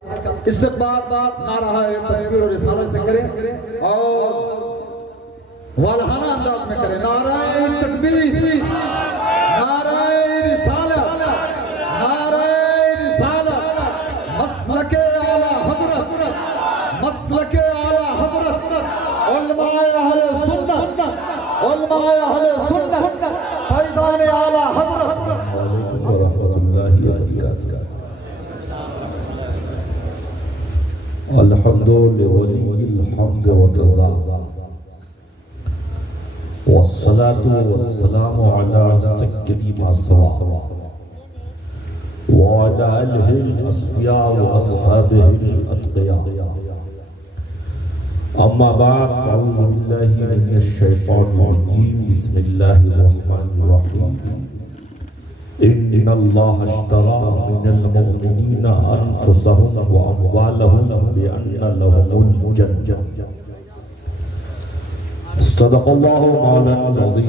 इस्तिक़बाल नारा तकबीर और रिसालत से करें और वालहाना अंदाज में करें। नाराए तकबीर, नाराए रिसालत, नाराए रिसालत, मसलके आला हज़रत, मसलके आला हज़रत, उलमाए अहले सुन्नत, उलमाए अहले सुन्नत, फैज़ान आला हज़रत। अल्हम्दुलिल्लाहिल हम्द व रज़ा वस्सलातु वस्सलामु अला सय्यिदी मा सवा व अला आलिहिल अस्फिया व अस्हाबिहिल अत्क़िया। अम्मा बाद फ़अऊज़ु बिल्लाहि मिनश शैतानिर रजीम। बिस्मिल्लाहिर रहमानिर रहीम। इन्नल्लाहा अश्तरा मिनल मुअमिनीना अनफुसहुम व अम्वालहुम बिअन्ना लहुमुल जन्नह। सदक़ल्लाहु मौलाना अज़ीम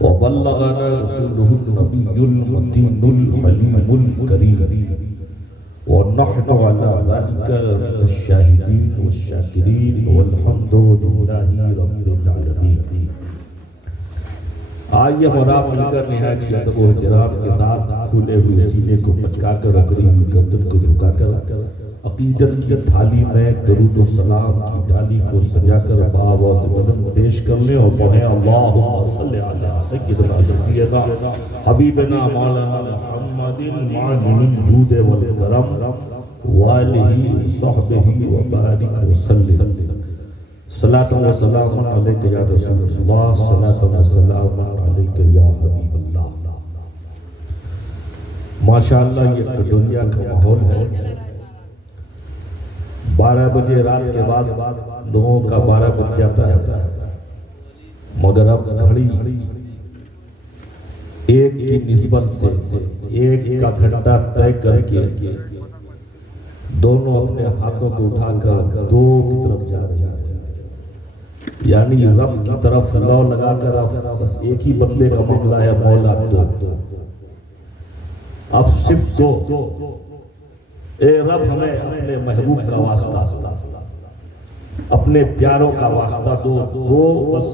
व बल्लगना रसूलुहुन नबियुल मतीनुल हलीमुल करीम व नहनु अला ज़ालिका मिनश शाहिदीन वश्शाकिरीन वल्हम्दुलिल्लाहि रब्बिल आलमीन। आइए और आप मिलकर निहायत अदब व एहतराम के साथ खुले हुए सीने को मचकाकर अकरी हुई गर्दन को झुकाकर अकीदत की थाली में दरूद व सलाम की डाली को सजाकर बाआवाज़ बुलंद पेश कर लें और पढ़ें अल्लाहुम्मा सल्लि अला सय्यिदिना शफीअना हबीबना मौलाना मुहम्मदिन मानिल जूद वल करम व आलिहि सहबिहि व बारिक व सल्लिम। सलातु व सलामुन अलैका या रसूलल्लाह, सलातु व सलामुन अलैका या हबीबल्लाह। माशाअल्लाह ये कटोरिया का माहौल है। 12 बजे रात के बाद लोगों का 12 बज जाता है, मगर अब घड़ी एक की निस्बत से एक का घंटा तय करके दोनों अपने हाथों को उठाकर दो की तरफ जा रहे हैं, यानी रब की तरफ लौ लगाकर अब बस एक ही बदले का मामला है। मौला दो, अब सिर्फ दो। ए रब हमें अपने महबूब का वास्ता, अपने प्यारों का वास्ता दो। वो बस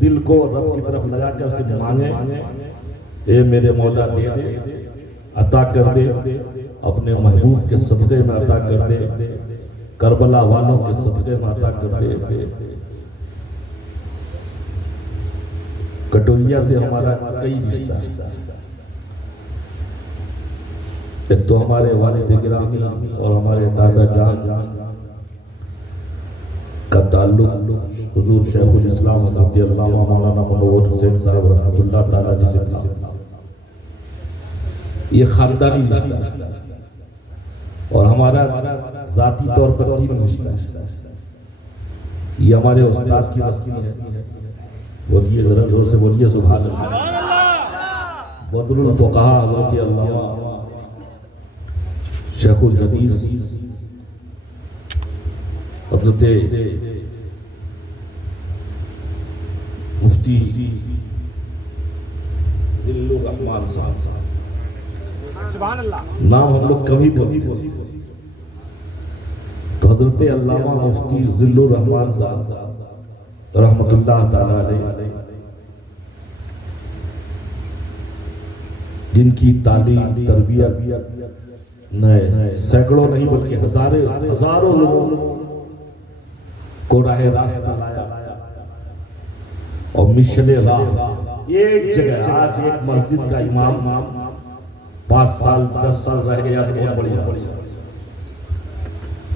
दिल को रब की तरफ लगाकर सिर्फ मांगे, ए मेरे मौला दे दे, अता कर दे, अपने महबूब के सदक़े में अता कर दे, करबला वालों के सदक़े में अता कर दे। कटोरिया से हमारा कई रिश्ता है। एक तो हमारे वालिद गिरामी और हमारे दादा जान का ताल्लुक हुजूर शेखुल इस्लाम हज़रत अल्लामा मौलाना मनोवर हुसैन साहब रहमतुल्लाह ताला जी से था। ये खानदानी रिश्ता है और हमारा जाती तौर पर तीन रिश्ता है। ये हमारे उस्ताद की बस्ती है, बोलिए जरा जोर से बोलिए सुभान अल्लाह। बदरुल फुक़हा हज़रत अल्लामा शेखुल हदीस हज़रत मुफ्ती जिल्लुर रहमान साहब, सुभान अल्लाह नाम हम लोग कभी कभी तो हज़रत अल्लामा मुफ्ती जिल्लुर रहमान साहब रहमतुल्लाह ताला अलैह, जिनकी तालीम तरबियत सैकड़ों नहीं बल्कि हजारों लोगों को राहे रास्ता लाया और मिशने राह एक जगह। आज एक मस्जिद का इमाम 5 साल 10 साल रह गया तो बहुत बढ़िया।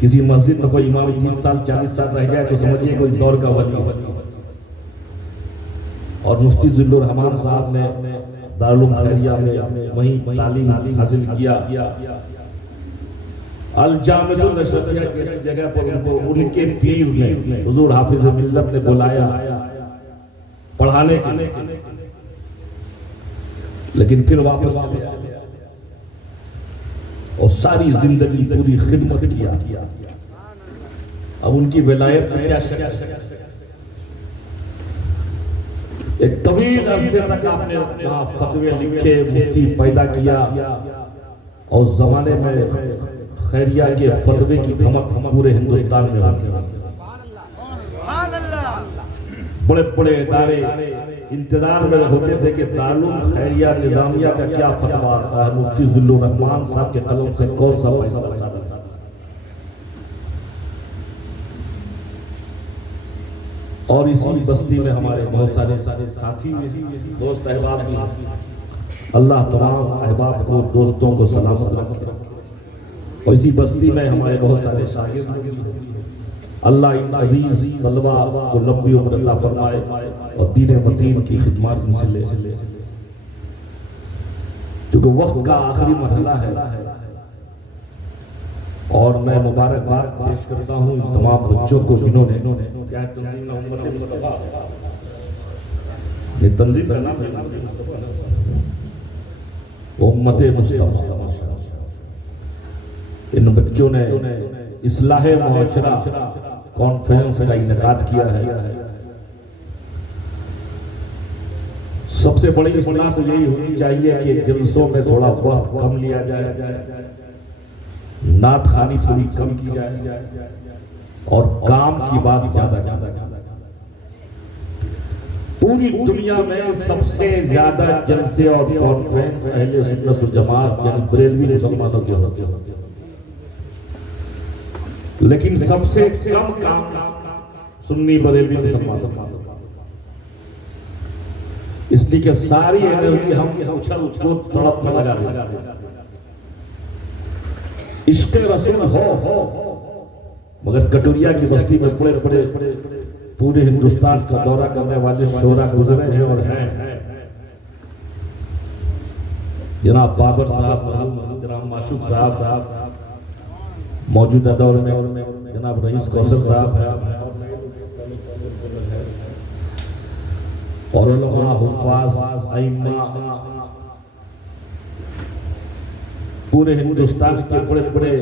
किसी मस्जिद में कोई इमाम 30 साल 40 साल रह गया तो समझिए कोई इस दौर का वली। और मुफ्ती जिल्लुर रहमान साहब ने दारुल खैरिया में वहीं तालीम हासिल किया। अल जामिअतुल अशरफिया जैसी जगह पर उनको उनके पीर ने हुजूर हाफिज मिल्लत ने बुलाया पढ़ाने के लिए, लेकिन फिर वापस आ गया और सारी जिंदगी पूरी खिदमत किया। अब उनकी विलायत में क्या शक है? एक तवील अरसे तक आपने फतवे लिखे, मुफ्ती पैदा किया और जमाने में खैरिया के फतवे की धमक पूरे हिंदुस्तान में होती है। बड़े बड़े इदारे इंतजार में होते थे कि दारुल खैरिया निजामिया का क्या फतवा आता है, मुफ्ती जिल्लुर रहमान साहब के कलम से कौन सा फैसला सादा था। और इसी बस्ती में हमारे बहुत सारे साथी दोस्त अहबाब भी हैं। अल्लाह तमाम अहबाब को, दोस्तों को सलामत रखे। और इसी बस्ती में हमारे बहुत सारे शागिर्द भी हैं। अल्लाह इन अजीज तलबा को लंबी उम्र अल्लाह फरमाए और दीन मतीन की खिदमत इनसे ले। क्योंकि वक्त का आखिरी मरहला है और मैं मुबारकबाद पेश करता हूँ तमाम बच्चों को जिन्होंने तंजीम का नाम उम्मते मुस्तफा, इन बच्चों ने इस्लाहे मुआशरा कॉन्फ्रेंस का इनेकाद किया है। सबसे बड़ी इस्लाह तो यही होनी चाहिए कि जलसों में थोड़ा वक्त कम लिया जाए, नात खानी थोड़ी कम की जाए और काम की बात ज्यादा। पूरी दुनिया में सबसे ज्यादा जलसे और कॉन्फ्रेंस अहले सुन्नत वल जमात यानी बरेलवी मुसलमानों के होते हैं, लेकिन सबसे कम काम सुन्नी बरेलवी मुसलमानों का। इसलिए कि सारी एनर्जी हम उछल उछल तड़प में लगा देते। इश्क रसूल हो मगर कटोरिया की बस्ती में बड़े बड़े पूरे हिंदुस्तान का दौरा करने वाले शोरा गुजरे हैं और हैं। जनाब बाबर साहब, जनाब माशूक साहब, मौजूदा दौर में जनाब रईस कौसर साहब और उलमा, हुफ़ाज़, आइम्मा, पूरे हिंदुस्तान के बड़े बड़े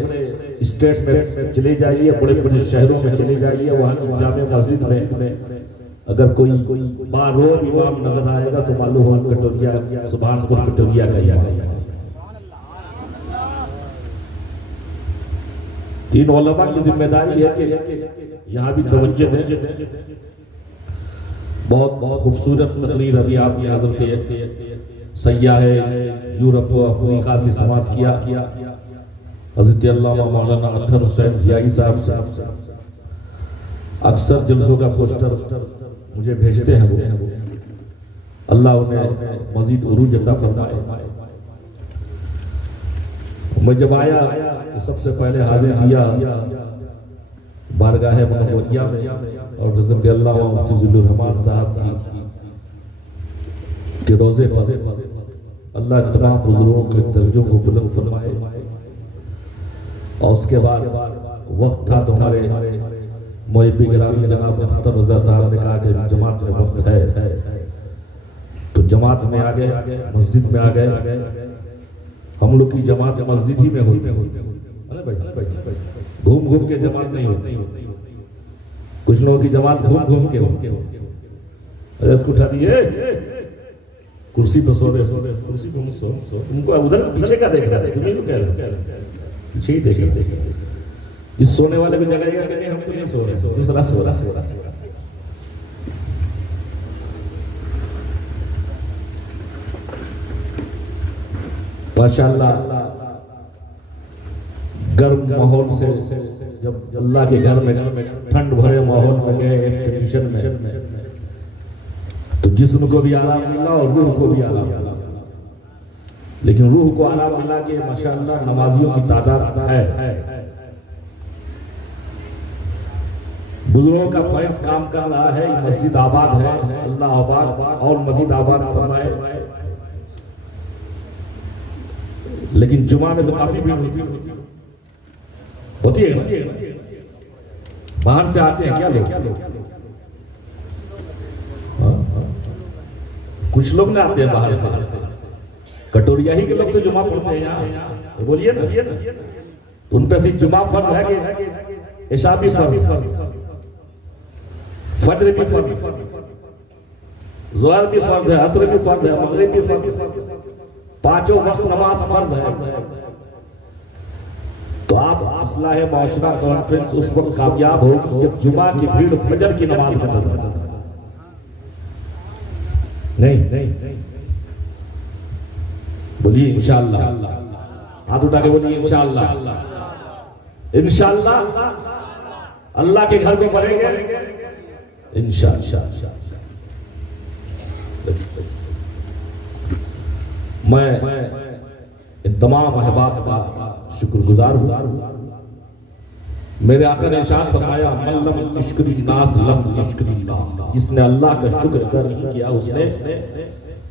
स्टेट में चले जाइए, बड़े बड़े शहरों में चले जाइए, वहाँ की जामे मस्जिद में अगर कोई बारोब इमाम नजर आएगा तो मालूम हो कटोरिया, सुभानपुर कटोरिया का ही। इन उलमा की जिम्मेदारी है कि यहाँ भी तवज्जो दें। बहुत खूबसूरत तकरीर अभी आपने हज़रत सय्याह यूरोप व अफ्रीका से समाप्त किया हज़रत अल्लामा मौलाना अख्तर हुसैन ज़ियाई साहब। अक्सर जलसों का पोस्टर मुझे भेजते हैं वो, अल्लाह उन्हें मजीद उरूज अता फरमाए। मैं जब आया तो सबसे पहले हाजिर दिया बारगाह मुनव्वरिया में और हज़रत अल्लामा मुफ्ती जिल्लुर रहमान साहब के रोज़े पर। अल्लाह तमाम बुजुर्गों के दर्जों को बुलंद फरमाए। और उसके बाद वक्त था तो हमारे मुहिब्बे गिरामी जनाब अख्तर रज़ा साहब ने कहा कि जमात में वक्त है, तो जमात में आ गए, मस्जिद में आ गए। हम लोग की जमात मस्जिद ही में होती है, घूम घूम के जमात नहीं होती। कुछ लोगों की जमात घूम घूम के होती है। उसको उठा दिए, कुर्सी पर सो रहे, कुर्सी पर सो, उनको उधर पीछे का देख रहा है, तुम्हें कह रहे पीछे ही देखे। जिस सोने वाले को जगाएगा कि नहीं हम तो नहीं सो रहे, दूसरा सो रहा। माशाअल्लाह गर्म माहौल से जब अल्लाह के घर में ठंड भरे माहौल में गए, एक कंडीशन में, तो जिस्म को भी आराम मिला और रूह को भी आराम मिला। लेकिन रूह को आराम मिला के माशाअल्लाह नमाजियों की तादाद है, बुजुर्गों का फैज काम कर रहा है, मस्जिद आबाद है, अल्लाह आबाद और मस्जिद आबाद फरमाए। लेकिन जुमा में तो काफी भीड़ होती है। बाहर से आते हैं क्या लोग? कुछ लोग ना आते हैं बाहर से, कटोरिया ही के लोग तो जुमा पढ़ते हैं यहाँ, बोलिए ना। तो उन पे से जुमा फर्ज है कि इशा भी फर्ज, फज्र भी फर्ज, ज़ोहर भी फर्ज है, असर भी फर्ज है, मगरिब भी फर्ज है, पांचों वक्त नमाज फर्ज है। तो आप इस्लाह मुआशरा कॉन्फ्रेंस उस वक्त कामयाब हो जब जुमा की भीड़ फजर की नमाज में नजर आए। नहीं बोलिए इंशाअल्लाह, हाथ उठा के बोलिए इंशाअल्लाह। इंशाअल्लाह अल्लाह के घर को पढ़ेंगे इंशाअल्लाह। मैं इन तमाम अहबाब का शुक्रगुजार हूं। मेरे आका ने इरशाद फरमाया मल्लम तशकरी नास लम तशकरी अल्लाह, जिसने अल्लाह का शुक्र अदा नहीं किया उसने,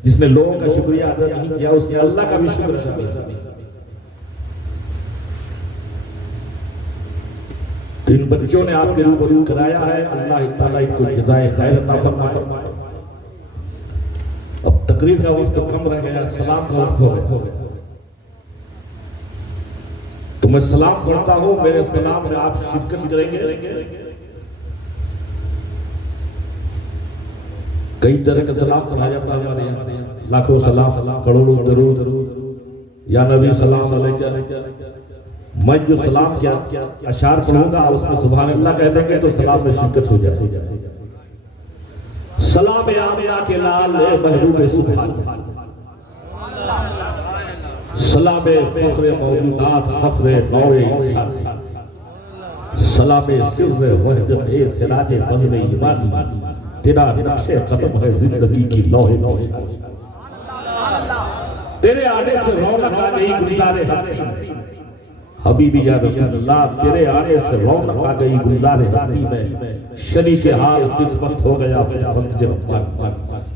जिसने लोगों का शुक्रिया अदा नहीं किया उसने अल्लाह का भी शुक्र अदा नहीं किया। तो इन बच्चों ने आपके रूबरू कराया है, अल्लाह ताला इनको जज़ाए खैर अता फरमाए। अब तकरीर का वक्त तो कम रह गया, सलाम का वक्त हो गया, तो मैं सलाम पढ़ता हूं, मेरे सलाम में आप शिरकत करेंगे। कई तरह का सलाम पढ़ा जाता है हमारे यहाँ, लाखों सलाम, करोड़ों दरूद या नबी सलाम अलैका। मैं जो सलाम क्या अशार पढ़ूंगा आप उसमें सुभान अल्लाह कह देंगे तो सलाम में शिरकत हो जाएगी। सलाम आमिना के लाल महबूब सुभान, सलाम फख्र मौजूदात फख्र नौरे इंसान, सलाम सिर्र वहदत ए सिराज बज़्म ईमानी, तेरा नक्शे कदम है जिंदगी की लौहे में, तेरे आने से रौनक आ गई गुलज़ारे हस्ती, हबीबी या रसूलुल्लाह तेरे आने से रौनक आ गई गुलज़ारे हस्ती में, शरीके हाल किस्मत हो गया फंद रहमान,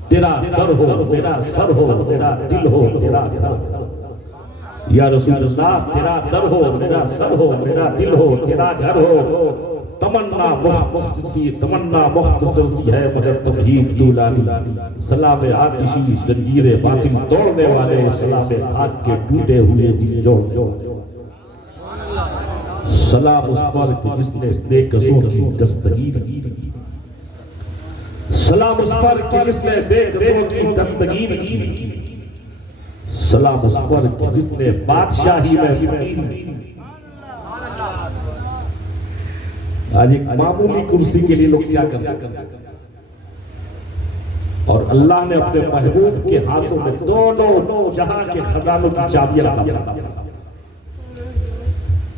तेरा दर हो मेरा सर हो तेरा दिल हो तेरा घर हो, या रसूलुल्लाह तेरा दर हो मेरा सर हो मेरा दिल हो तेरा घर हो, तमन्ना मुख्तसर सी है मगर तमहीद दूलानी, सलाम आतिशी जंजीरे बातिल तोड़ने वाले, सलाम खाक के टूटे हुए दिल जोड़, सलाम उस पर जिसने बेकसों की दस्तगीर की, सलाम उस पर जिसने बेकसों की दस्तगीर की, सलाम उस पर जिसने बादशाही में। आज एक मामूली कुर्सी के लिए लोग क्या करते हैं, और अल्लाह ने अपने महबूब के हाथों में दोनों जहां के खजानों की चाबियां रखी।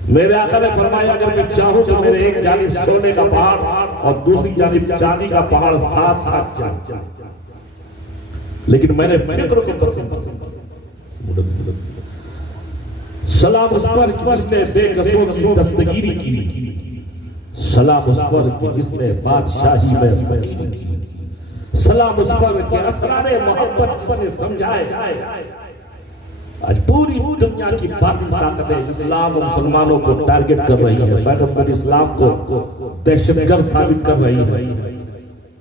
मेरे आका ने फरमाया अगर मैं चाहूं तो मेरे एक जानिब सोने का पहाड़ और दूसरी जानिब चांदी का पहाड़ साथ साथ जाए, लेकिन मैंने फिक्र को पसंद। सलाम उस पर जिसने बेकसों की दस्तगीरी की, सलाम उस पर जिसने बादशाही में फकीरी की, सलाम उस पर के असरारे मोहब्बत से समझाए। आज पूरी दुनिया की बातिल ताकतें इस्लाम और मुसलमानों को टारगेट कर रही है, पैगंबर इस्लाम को दहशतगर्द साबित कर रही है,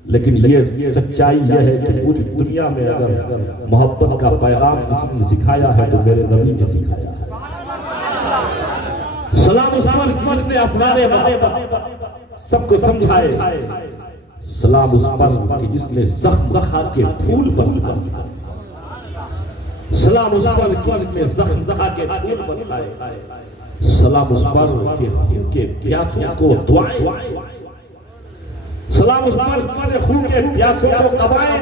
लेकिन ये सच्चाई यह है कि पूरी दुनिया में अगर मोहब्बत का पैगाम किसी ने सिखाया है तो मेरे नबी ने सिखाया है। सलाम उस पर जिसने असरारे मोहब्बत सबको समझाए, सलाम उस पर जिसने ज़ख़-ज़ख़ा के फूल बरसाए, सलाम उस पर जिसने ज़ख़-ज़ख़ा के फूल बरसाए, सलाम उस पर के प्यासों को दुआएं, सलाम उस पर जिसने खून के प्यासों को कबाए,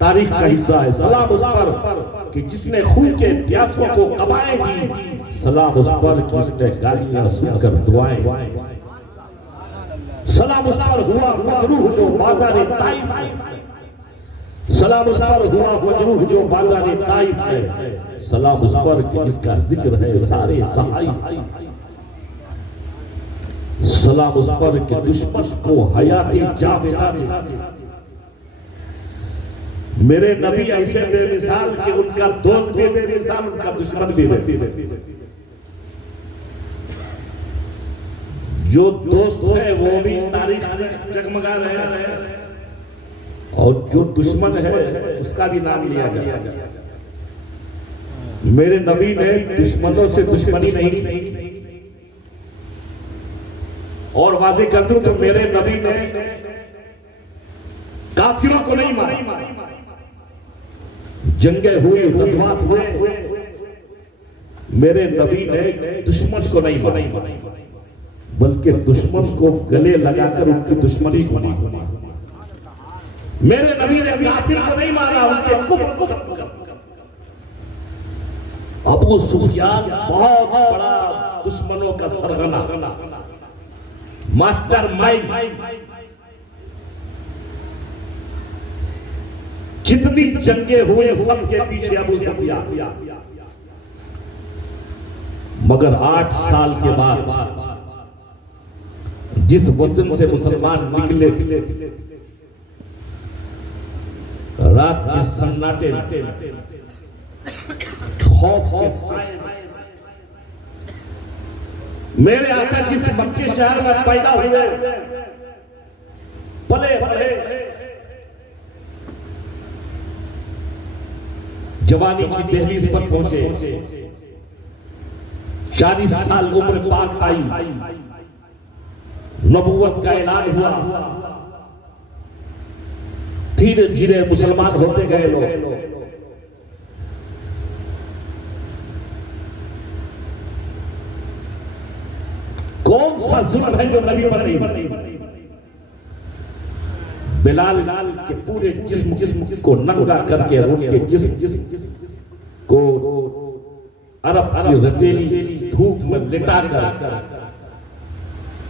तारीख का हिस्सा है। सलाम उस पर कि जिसने खून के प्यासों को कबाएगी, सलाम उस पर जिसने गालियां सुनकर दुआएं, सलाम उस पर हुआ मजरूह जो बाज़ारे ताइफ है, सलाम उस पर हुआ मजरूह जो बाज़ारे ताइफ है, सलाम उस पर कि जिसका जिक्र है सारे सहाई, सलाम उस पर कि दुश्मन को हयाती जावेदा दे। मेरे नबी ऐसे बेमिसाल कि उनका दोस्त भी बेमिसाल, उनका दुश्मन भी बेमिसाल। जो दोस्त है वो भी तारीख में जगमगा रहे हैं, और जो दुश्मन है उसका भी नाम लिया गया। मेरे नबी ने दुश्मनों से दुश्मनी नहीं की, और वाज़ेह कर दूं तो मेरे नबी ने काफिरों को नहीं मारा। जंगे हुए, गज़वात हुए, मेरे नबी ने दुश्मन को नहीं मारा, बल्कि दुश्मन को गले लगाकर उनकी दुश्मनी को मारा। मेरे नबी ने काफिर को नहीं मारा, उनके कुफ्र को खत्म कर। अबू सुफियान बहुत बड़ा दुश्मनों का सरगना, मास्टर माइंड, जितनी जंगे हुए सबके पीछे अबू सुफियान। मगर 8 साल के बाद जिस वतन से मुसलमान निकले, रात के सन्नाटे खौफ के साए, मेरे आका जिस मक्के शहर में पैदा हुए, पले पले जवानी की दहलीज पर पहुंचे, 40 साल उम्र पाक आई, नबूवत का ऐलान हुआ, धीरे धीरे मुसलमान होते गए लोग। कौन सा जुल्म है जो नबी पर नहीं? बिलाल के पूरे जिस्म को नंगा करके उनके जिस्म को अरब की रतेली धूप में लिटाकर,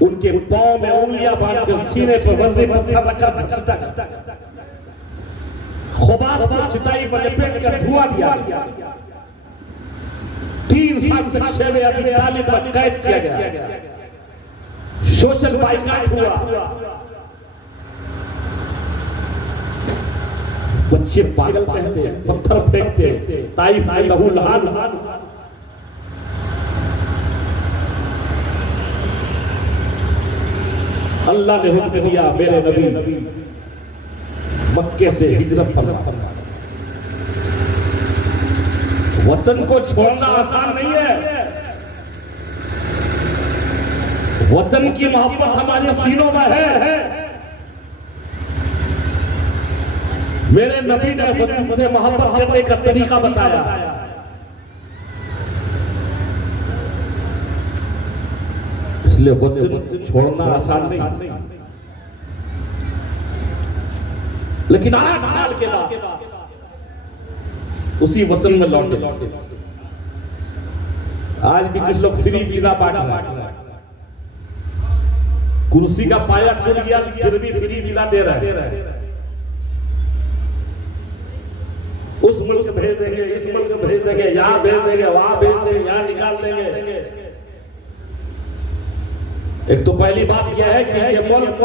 उनके पांव में उंगलियां बांधकर, सीने पर वजनी पत्थर रखकर, खुबार पर चिताई पर लपेट कर धुआं दिया। 3 साल तक शेर अबी तालिब पर कैद किया गया, सोशल बाइकाट हुआ, बच्चे पागल कहते हैं, पत्थर फेंकते, ताइफ में लहू लहान। अल्लाह ने हुक्म दिया, मेरे नबी मक्के से हिजरत फरमा। वतन को छोड़ना आसान नहीं है। वतन की मोहब्बत हमारे सीनों में है। मेरे नबी ने वतन से मोहब्बत करने का तरीका बताया। इसलिए वतन छोड़ना आसान नहीं। लेकिन 8 साल के बाद उसी वतन में लौटे। आज भी कुछ लोग फ्री वीजा बांट रहे हैं, कुर्सी का पाया टूट गया फिर भी फ्री वीजा दे रहे हैं। उस मुल्क भेज देंगे, इस मुल्क भेज देंगे, यहां भेज देंगे, वहां भेज देंगे, यहां निकाल देंगे। एक तो पहली बात यह है कि ये मुल्क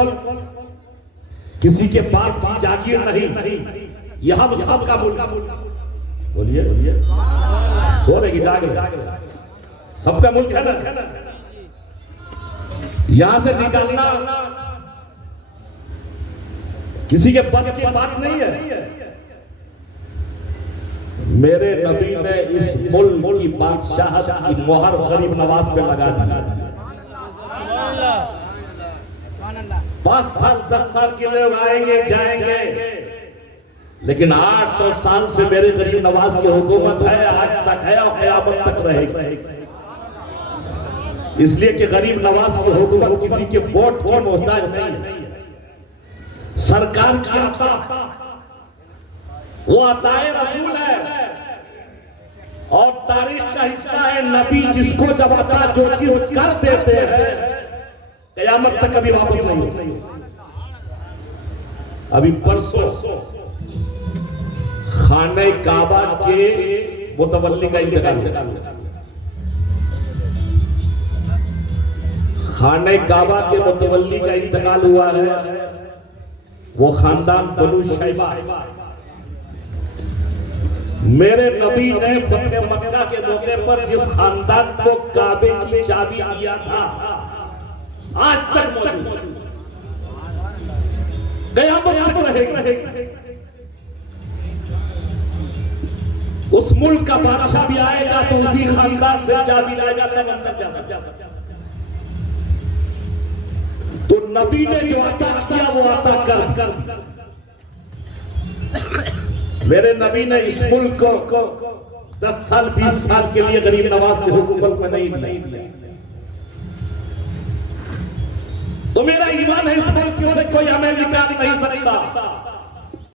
किसी के बाप की जागीर नहीं, यह हम सबका मुल्क। बोलिए बोलिए, सोने की जागीर सबका मुल्क है ना। यहां से निकालना किसी के बस की बात नहीं है। मेरे नबी ने इस मुल्क की बादशाहत की मोहर गरीब नवाज पे लगा दी। 5 साल 10 साल के लोग आएंगे जाएंगे, लेकिन 800 साल से मेरे गरीब नवाज की हुकूमत है, आज तक है और क़यामत तक रहेगी। इसलिए कि गरीब नवाज की हुकूमत किसी के वोट की मोहताज नहीं है। सरकार की आता वो अताए रसूल है और तारीख का हिस्सा है नबी, जिसको जब अता जो चीज कर देते हैं क़यामत तक कभी वापस नहीं होती। अभी परसों खाने काबा के मुतवल्ली का इंतकाल हुआ। खाने काबा के मुतवल्ली का इंतकाल हुआ है। वो खानदान बनु शैबा। मेरे नबी ने फतह मक्का के मौके पर जिस खानदान को काबे की चाबी दिया था, आज तक मौजूद, क़यामत तक रहेगा। उस मुल्क का बादशाह भी आएगा तो उसी खानदान से चाबी लाएगा, तब अंदर जा सकता। तो नबी ने जो अता किया वो अता कर। मेरे नबी ने इस मुल्क को 10 साल 20 साल के लिए गरीब नवाज ने हुकूमत में नहीं दिया, तो मेरा ईमान है इस मुल्क से कोई हमें निकाल नहीं सकता।